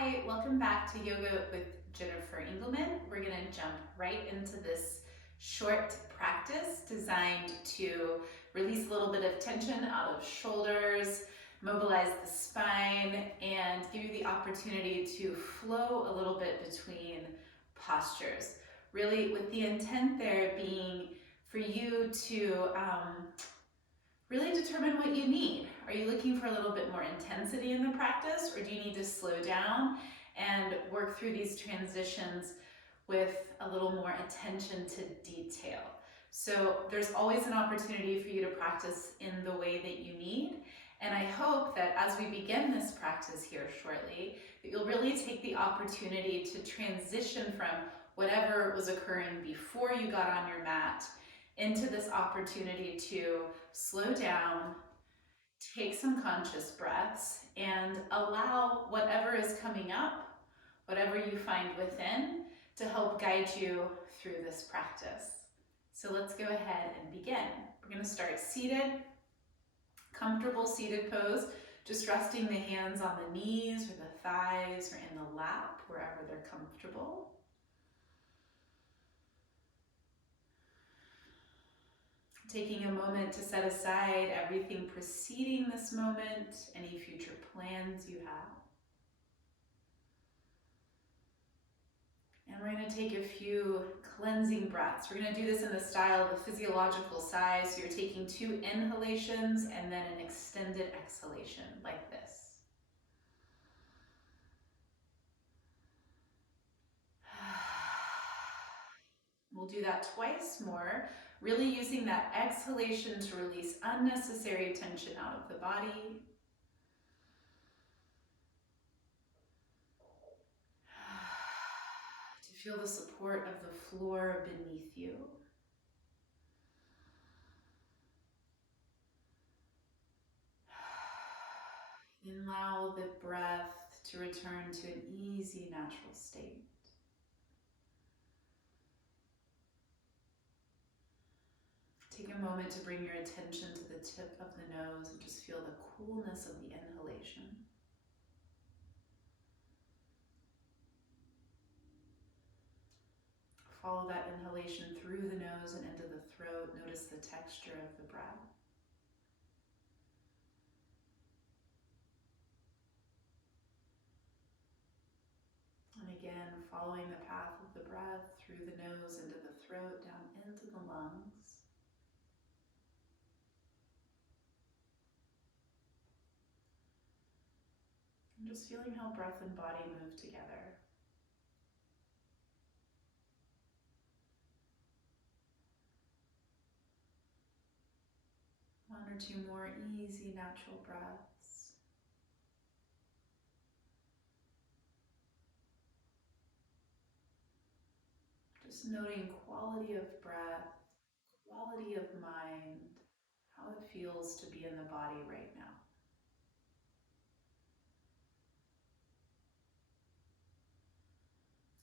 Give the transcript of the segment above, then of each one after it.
Hi, welcome back to Yoga with Jennifer Engelman. We're going to jump right into this short practice designed to release a little bit of tension out of shoulders, mobilize the spine, and give you the opportunity to flow a little bit between postures. Really with the intent there being for you to really determine what you need. Are you looking for a little bit more intensity in the practice, or do you need to slow down and work through these transitions with a little more attention to detail? So there's always an opportunity for you to practice in the way that you need. And I hope that as we begin this practice here shortly, that you'll really take the opportunity to transition from whatever was occurring before you got on your mat into this opportunity to slow down, take some conscious breaths, and allow whatever is coming up, whatever you find within, to help guide you through this practice. So let's go ahead and begin. We're going to start seated, comfortable seated pose, just resting the hands on the knees or the thighs or in the lap, wherever they're comfortable. Taking a moment to set aside everything preceding this moment, any future plans you have. And we're going to take a few cleansing breaths. We're going to do this in the style of a physiological sigh. So you're taking 2 inhalations and then an extended exhalation like this. We'll do that twice more, really using that exhalation to release unnecessary tension out of the body. To feel the support of the floor beneath you. Allow the breath to return to an easy, natural state. Take a moment to bring your attention to the tip of the nose and just feel the coolness of the inhalation. Follow that inhalation through the nose and into the throat. Notice the texture of the breath. And again, following the path of the breath through the nose, into the throat, down into the lungs. And just feeling how breath and body move together. One or two more easy, natural breaths. Just noting quality of breath, quality of mind, how it feels to be in the body right now.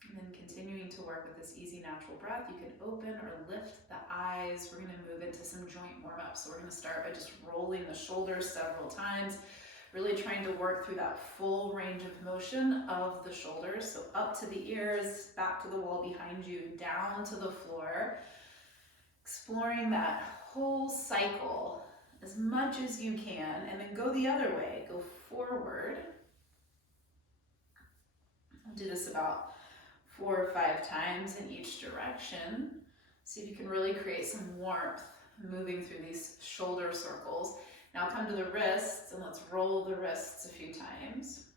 And then continuing to work with this easy, natural breath, you can open or lift the eyes. We're going to move into some joint warm-up. So we're going to start by just rolling the shoulders several times, really trying to work through that full range of motion of the shoulders. So up to the ears, back to the wall behind you, down to the floor. Exploring that whole cycle as much as you can, and then go the other way. Go forward. I'll do this about 4 or 5 times in each direction. See if you can really create some warmth moving through these shoulder circles. Now come to the wrists and let's roll the wrists a few times.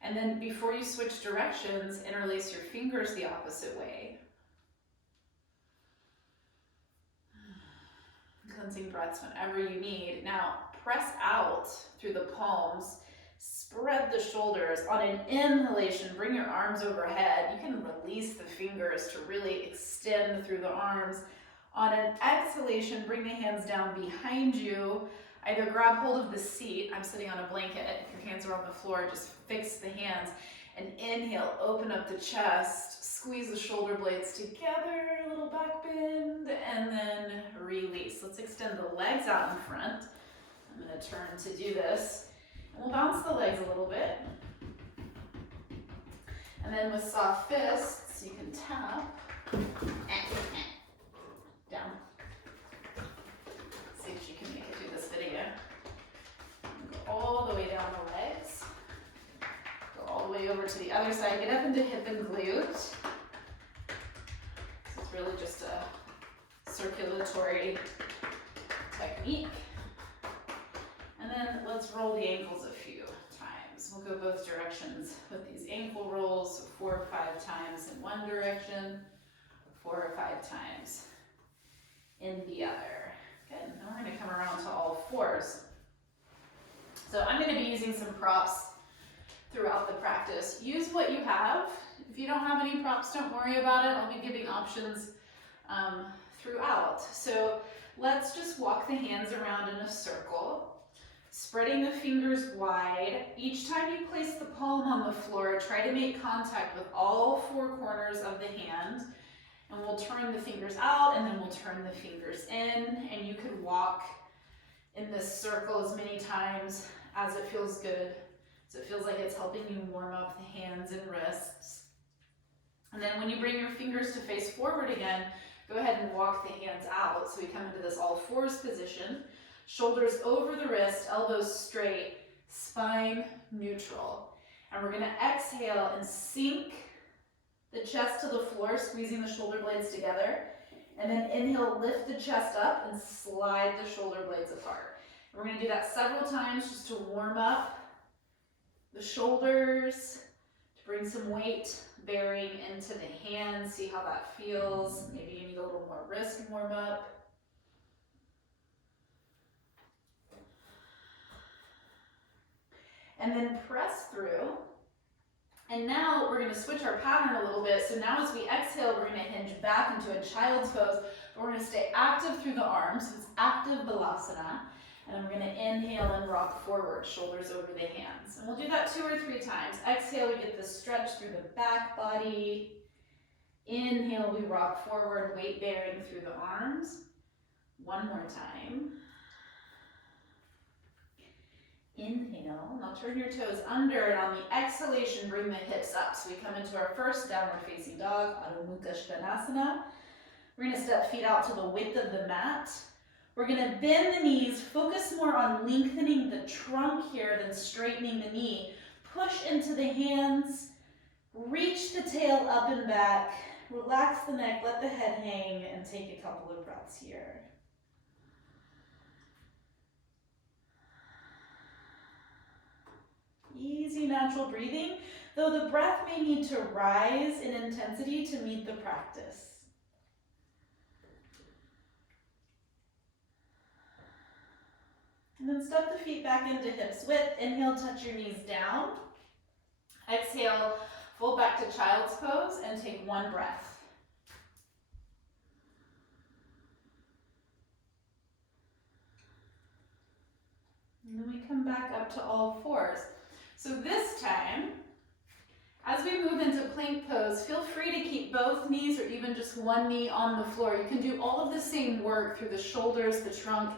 And then before you switch directions, interlace your fingers the opposite way. Cleansing breaths whenever you need. Now press out through the palms. Spread the shoulders. On an inhalation, bring your arms overhead. You can release the fingers to really extend through the arms. On an exhalation, bring the hands down behind you. Either grab hold of the seat. I'm sitting on a blanket. If your hands are on the floor, just fix the hands. And inhale, open up the chest. Squeeze the shoulder blades together, a little back bend, and then release. Let's extend the legs out in front. I'm going to turn to do this. We'll bounce the legs a little bit. then with soft fists, you can tap down. See if she can make it through this video. Go all the way down the legs. Go all the way over to the other side. Get up into hip and glute. So it's really just a circulatory technique. And then let's roll the ankles a few times. We'll go both directions with these ankle rolls, 4 or 5 times in one direction, 4 or 5 times in the other. Good. Now we're going to come around to all fours. So I'm going to be using some props throughout the practice. Use what you have. If you don't have any props, don't worry about it. I'll be giving options throughout. So let's just walk the hands around in a circle, spreading the fingers wide. Each time you place the palm on the floor, try to make contact with all 4 corners of the hand. And we'll turn the fingers out, and then we'll turn the fingers in, and you could walk in this circle as many times as it feels good. So it feels like it's helping you warm up the hands and wrists. And then when you bring your fingers to face forward again, go ahead and walk the hands out. So we come into this all fours position, shoulders over the wrist, elbows straight, spine neutral. And we're gonna exhale and sink the chest to the floor, squeezing the shoulder blades together. And then inhale, lift the chest up and slide the shoulder blades apart. And we're gonna do that several times just to warm up the shoulders, to bring some weight bearing into the hands, see how that feels. Maybe you need a little more wrist warm up. And then press through. And now we're going to switch our pattern a little bit. So now as we exhale, we're going to hinge back into a child's pose. But we're going to stay active through the arms. So it's active balasana. And then we're going to inhale and rock forward, shoulders over the hands. And we'll do that 2 or 3 times. Exhale, we get the stretch through the back body. Inhale, we rock forward, weight bearing through the arms. One more time. Inhale, now turn your toes under, and on the exhalation, bring the hips up. So we come into our first downward facing dog, Adho Mukha Svanasana. We're gonna step feet out to the width of the mat. We're gonna bend the knees, focus more on lengthening the trunk here than straightening the knee. Push into the hands, reach the tail up and back, relax the neck, let the head hang, and take a couple of breaths here. Easy, natural breathing, though the breath may need to rise in intensity to meet the practice. And then step the feet back into hips width. Inhale, touch your knees down. Exhale, fold back to child's pose and take 1 breath. And then we come back up to all fours. So this time, as we move into plank pose, feel free to keep both knees or even just one knee on the floor. You can do all of the same work through the shoulders, the trunk,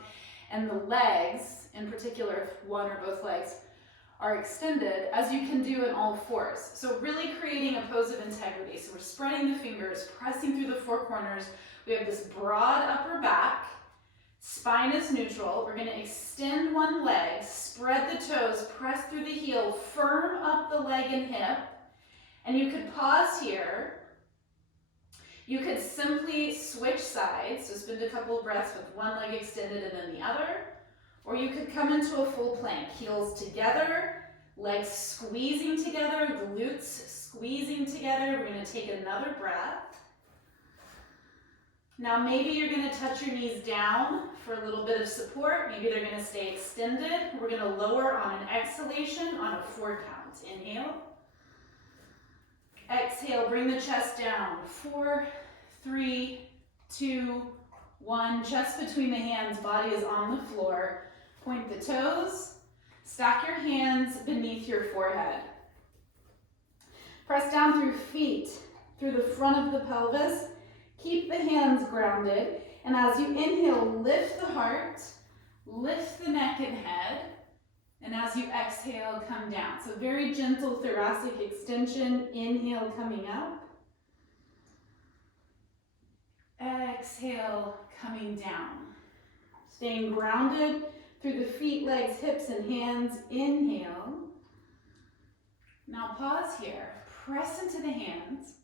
and the legs, in particular if one or both legs are extended, as you can do in all fours. So really creating a pose of integrity. So we're spreading the fingers, pressing through the 4 corners. We have this broad upper back. Spine is neutral. We're going to extend one leg, spread the toes, press through the heel, firm up the leg and hip. And you could pause here. You could simply switch sides, so spend a couple of breaths with one leg extended and then the other. Or you could come into a full plank, heels together, legs squeezing together, glutes squeezing together. We're going to take another breath. Now maybe you're going to touch your knees down for a little bit of support. Maybe they're going to stay extended. We're going to lower on an exhalation on a 4 count. Inhale. Exhale, bring the chest down. 4, 3, 2, 1. Chest between the hands, body is on the floor. Point the toes. Stack your hands beneath your forehead. Press down through feet, through the front of the pelvis. Keep the hands grounded, and as you inhale, lift the heart, lift the neck and head, And as you exhale, come down. So very gentle thoracic extension. Inhale, coming up. Exhale, coming down. Staying grounded through the feet, legs, hips, and hands. Inhale. Now pause here. Press into the hands.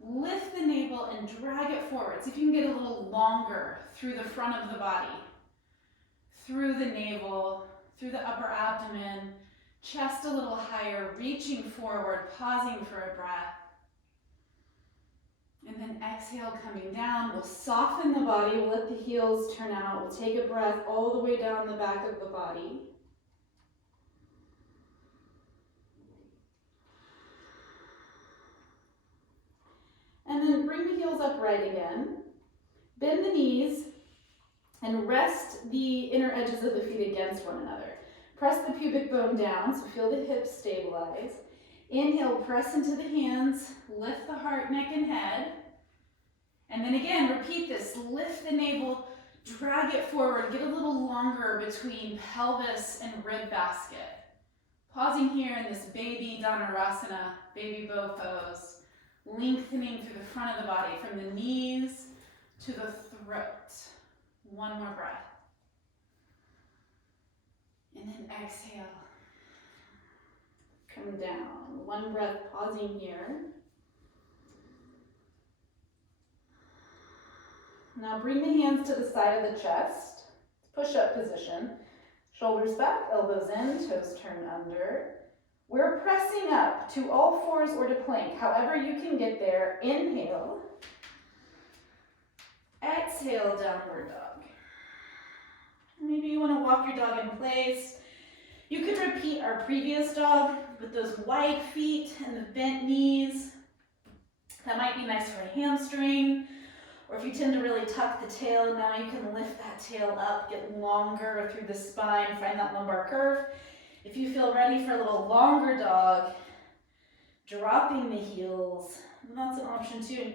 Lift the navel and drag it forward. See if you can get a little longer through the front of the body, through the navel, through the upper abdomen, chest a little higher, reaching forward, pausing for a breath. And then exhale, coming down. We'll soften the body. We'll let the heels turn out. We'll take a breath all the way down the back of the body. And then bring the heels upright again. Bend the knees and rest the inner edges of the feet against one another. Press the pubic bone down, so feel the hips stabilize. Inhale, press into the hands, lift the heart, neck, and head. And then again, repeat this. Lift the navel, drag it forward, get a little longer between pelvis and rib basket. Pausing here in this baby Dhanurasana, baby bow pose. Lengthening through the front of the body, from the knees to the throat. One more breath. And then exhale. Come down. One breath, pausing here. Now bring the hands to the side of the chest. Push-up position. Shoulders back, elbows in, toes turn under. We're pressing up to all fours or to plank, however you can get there. Inhale. Exhale, downward dog. Maybe you want to walk your dog in place. You can repeat our previous dog with those wide feet and the bent knees. That might be nice for a hamstring. Or if you tend to really tuck the tail, now you can lift that tail up, get longer through the spine, find that lumbar curve. If you feel ready for a little longer dog, dropping the heels, that's an option too. And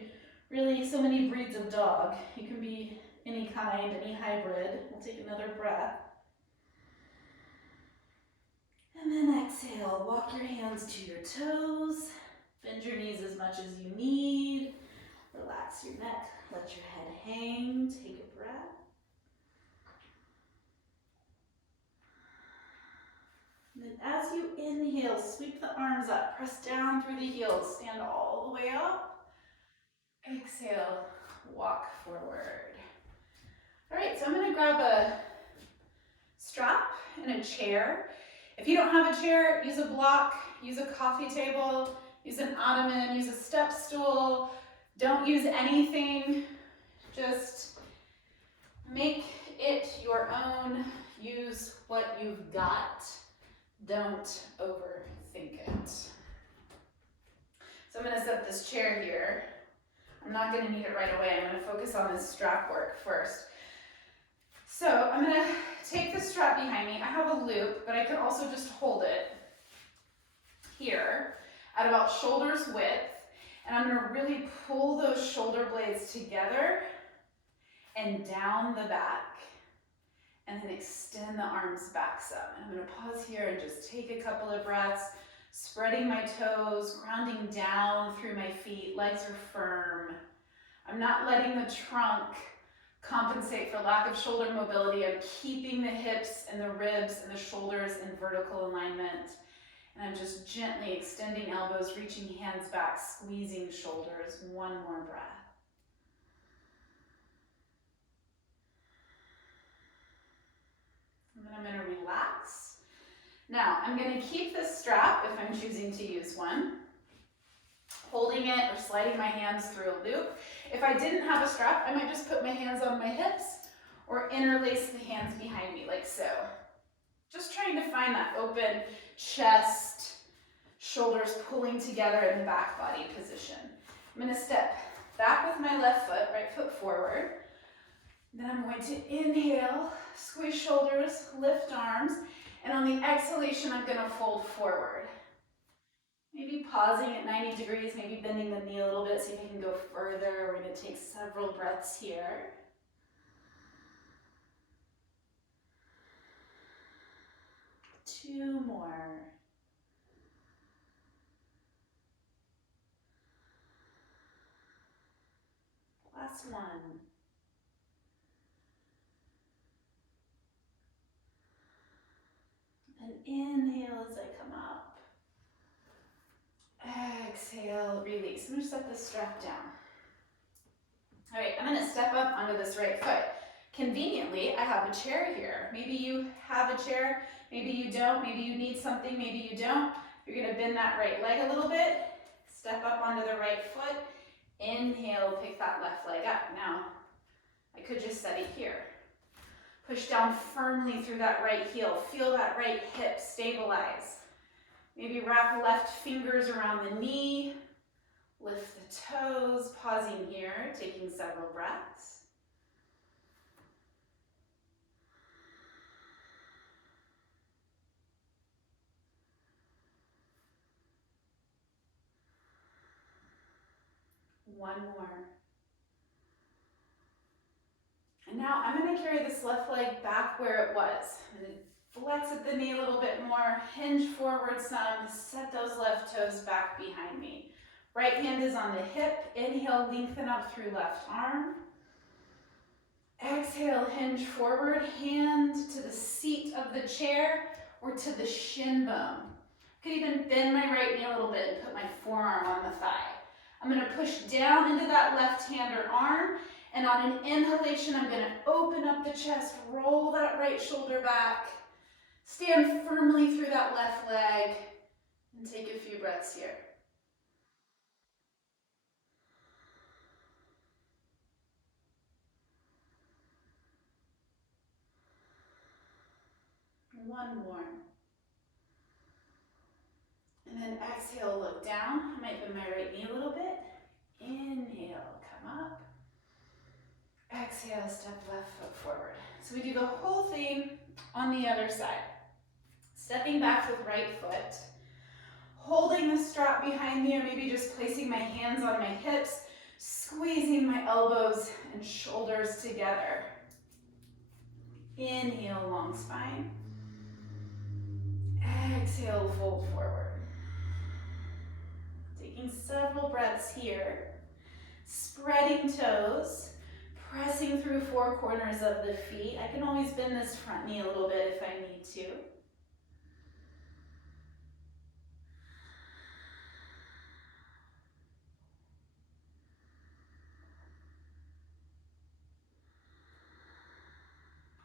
really, so many breeds of dog. You can be any kind, any hybrid. We'll take another breath. And then exhale, walk your hands to your toes. Bend your knees as much as you need. Relax your neck, let your head hang. Take a breath. And then as you inhale, sweep the arms up, press down through the heels, stand all the way up. Exhale, walk forward. All right, so I'm gonna grab a strap and a chair. If you don't have a chair, use a block, use a coffee table, use an ottoman, use a step stool. Don't use anything, just make it your own. Use what you've got. Don't overthink it. So I'm gonna set this chair here. I'm not gonna need it right away. I'm gonna focus on this strap work first. So I'm gonna take the strap behind me. I have a loop, but I can also just hold it here at about shoulder's width. And I'm gonna really pull those shoulder blades together and down the back. And then extend the arms back some. And I'm gonna pause here and just take a couple of breaths, spreading my toes, grounding down through my feet, legs are firm. I'm not letting the trunk compensate for lack of shoulder mobility. I'm keeping the hips and the ribs and the shoulders in vertical alignment. And I'm just gently extending elbows, reaching hands back, squeezing shoulders. One more breath. And then I'm going to relax. Now, I'm going to keep this strap if I'm choosing to use one, holding it or sliding my hands through a loop. If I didn't have a strap, I might just put my hands on my hips or interlace the hands behind me like so. Just trying to find that open chest, shoulders pulling together in the back body position. I'm going to step back with my left foot, right foot forward. Then I'm going to inhale, squeeze shoulders, lift arms, and on the exhalation, I'm going to fold forward. Maybe pausing at 90 degrees, maybe bending the knee a little bit, see if I can go further. We're going to take several breaths here. 2 more. Last one. And inhale as I come up. Exhale, release. I'm gonna set the strap down. All right, I'm gonna step up onto this right foot. Conveniently, I have a chair here. Maybe you have a chair, maybe you don't, maybe you need something, maybe you don't. You're gonna bend that right leg a little bit, step up onto the right foot, inhale, pick that left leg up. Now, I could just set it here. Push down firmly through that right heel. Feel that right hip stabilize. Maybe wrap left fingers around the knee. Lift the toes, pausing here, taking several breaths. One more. And now I'm going to carry this left leg back where it was. Flex at the knee a little bit more, hinge forward some, set those left toes back behind me. Right hand is on the hip, inhale, lengthen up through left arm. Exhale, hinge forward, hand to the seat of the chair or to the shin bone. I could even bend my right knee a little bit and put my forearm on the thigh. I'm going to push down into that left hand or arm, and on an inhalation, I'm going to open up the chest, roll that right shoulder back, stand firmly through that left leg, and take a few breaths here. One more. And then exhale, look down. I might bend my right knee a little bit. Inhale, come up. Exhale, step left foot forward. So we do the whole thing on the other side. Stepping back with right foot. Holding the strap behind me, or maybe just placing my hands on my hips. Squeezing my elbows and shoulders together. Inhale, long spine. Exhale, fold forward. Taking several breaths here. Spreading toes, pressing through four corners of the feet. I can always bend this front knee a little bit if I need to.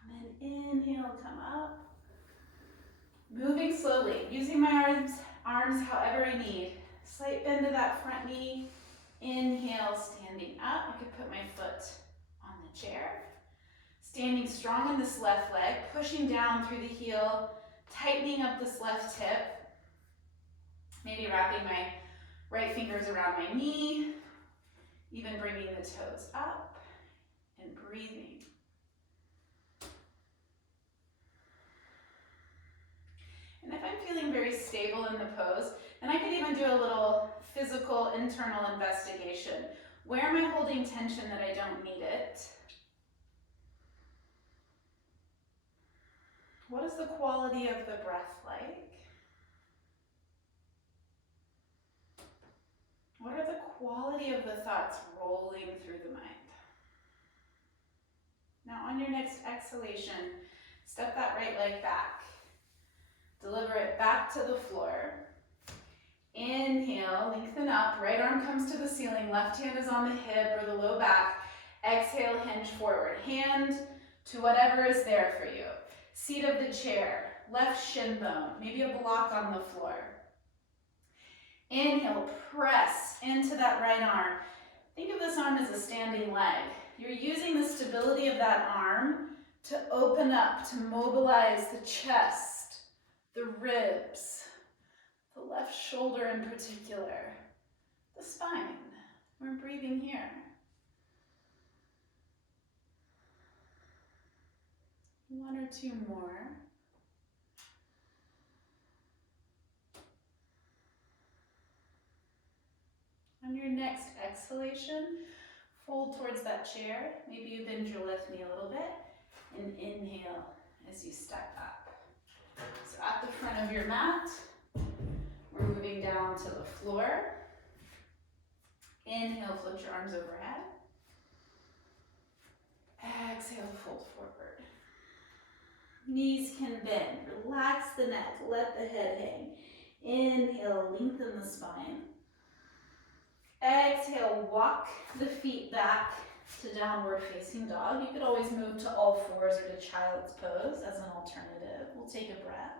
And then inhale, come up. Moving slowly, using my arms however I need. Slight bend to that front knee. Inhale, standing up. I could put my foot on the chair. Standing strong on this left leg, pushing down through the heel, tightening up this left hip. Maybe wrapping my right fingers around my knee, even bringing the toes up and breathing. And if I'm feeling very stable in the pose, then I could even do a little physical internal investigation. Where am I holding tension that I don't need it? What is the quality of the breath like? What are the quality of the thoughts rolling through the mind? Now on your next exhalation, step that right leg back. Deliver it back to the floor. Inhale, lengthen up, right arm comes to the ceiling, left hand is on the hip or the low back. Exhale, hinge forward. Hand to whatever is there for you. Seat of the chair, left shin bone, maybe a block on the floor. Inhale, press into that right arm. Think of this arm as a standing leg. You're using the stability of that arm to open up, to mobilize the chest, the ribs, the left shoulder in particular, the spine. We're breathing here. One or two more. On your next exhalation, fold towards that chair. Maybe you bend your left knee a little bit and inhale as you step up. So at the front of your mat. We're moving down to the floor. Inhale, float your arms overhead. Exhale, fold forward. Knees can bend. Relax the neck. Let the head hang. Inhale, lengthen the spine. Exhale, walk the feet back to downward facing dog. You could always move to all fours or to child's pose as an alternative. We'll take a breath.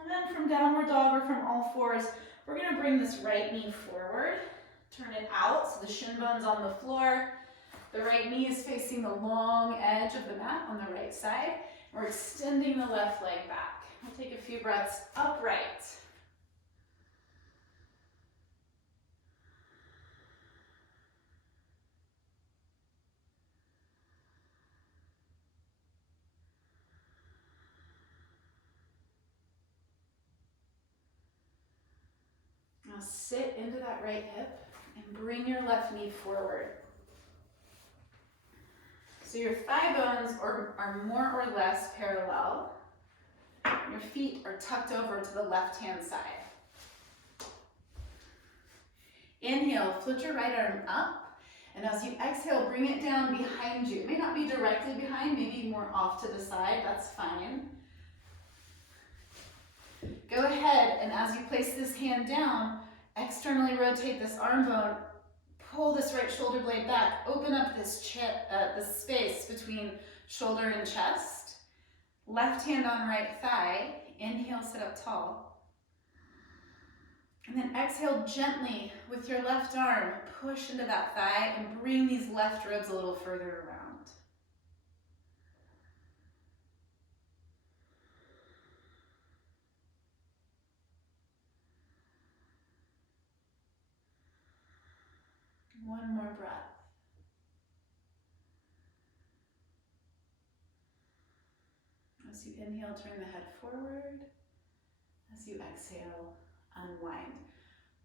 And then from downward dog or from all fours, we're going to bring this right knee forward. Turn it out so the shin bone's on the floor. The right knee is facing the long edge of the mat on the right side. We're extending the left leg back. We'll take a few breaths upright. Now sit into that right hip and bring your left knee forward. So your thigh bones are more or less parallel. Your feet are tucked over to the left-hand side. Inhale, float your right arm up. And as you exhale, bring it down behind you. It may not be directly behind, maybe more off to the side, that's fine. Go ahead, and as you place this hand down, externally rotate this arm bone, pull this right shoulder blade back, open up this space between shoulder and chest. Left hand on right thigh, inhale, sit up tall. And then exhale gently with your left arm, push into that thigh and bring these left ribs a little further around. One more breath. As you inhale, turn the head forward. As you exhale, unwind.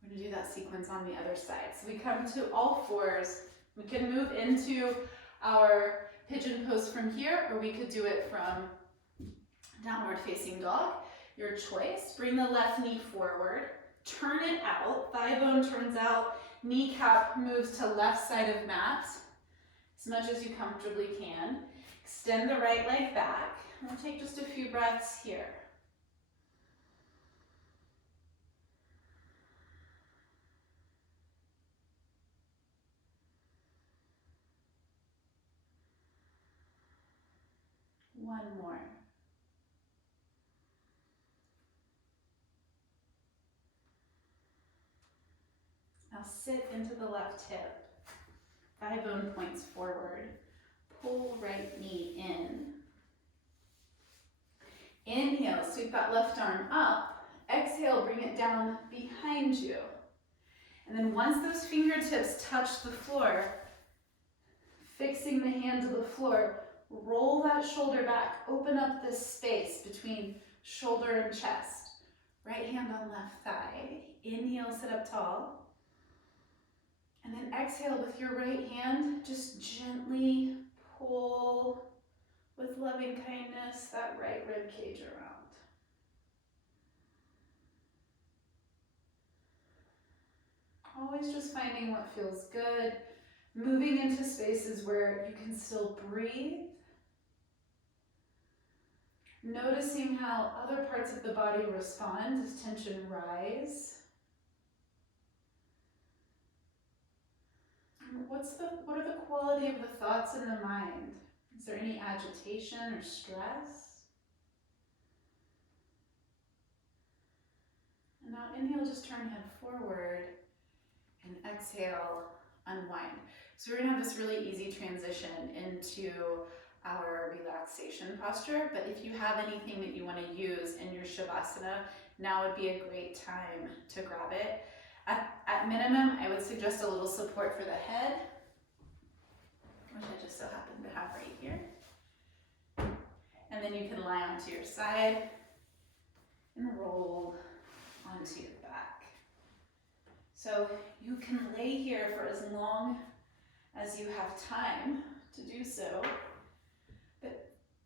We're going to do that sequence on the other side. So we come to all fours. We can move into our pigeon pose from here, or we could do it from downward facing dog. Your choice. Bring the left knee forward. Turn it out. Thigh bone turns out. Kneecap moves to left side of mat as much as you comfortably can. Extend the right leg back. We'll take just a few breaths here. One more. Now sit into the left hip. Thigh bone points forward. Pull right knee in. Inhale, sweep that left arm up. Exhale, bring it down behind you. And then once those fingertips touch the floor, fixing the hand to the floor, roll that shoulder back. Open up this space between shoulder and chest. Right hand on left thigh. Inhale, sit up tall. And then exhale with your right hand, just gently pull with loving kindness that right rib cage around. Always just finding what feels good, moving into spaces where you can still breathe. Noticing how other parts of the body respond as tension rise. What are the quality of the thoughts in the mind? Is there any agitation or stress? And now inhale, just turn head forward, and exhale, unwind. So we're gonna have this really easy transition into our relaxation posture, but if you have anything that you wanna use in your Shavasana, now would be a great time to grab it. At minimum, I would suggest a little support for the head, which I just so happen to have right here. And then you can lie onto your side and roll onto your back. So you can lay here for as long as you have time to do so.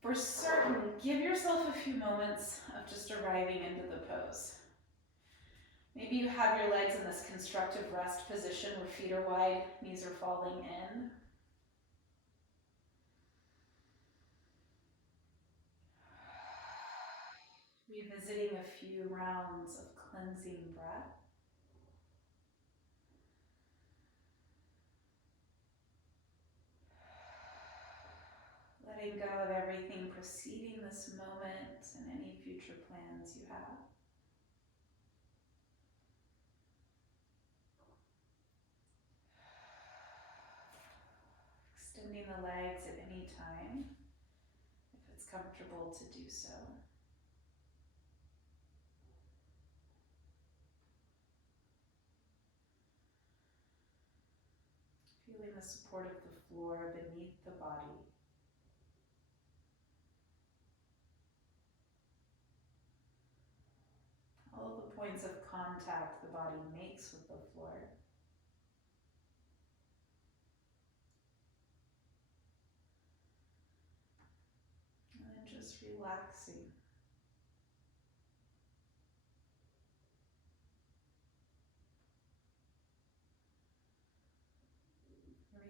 For certain, give yourself a few moments of just arriving into the pose. Maybe you have your legs in this constructive rest position where feet are wide, knees are falling in. Revisiting a few rounds of cleansing breath. Letting go of everything preceding this moment and any future plans you have. Extending the legs at any time, if it's comfortable to do so. Feeling the support of the floor beneath the body. All of the points of contact the body makes with the floor. And then just relaxing.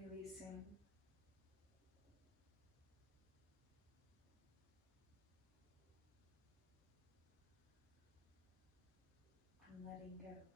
Releasing. And letting go.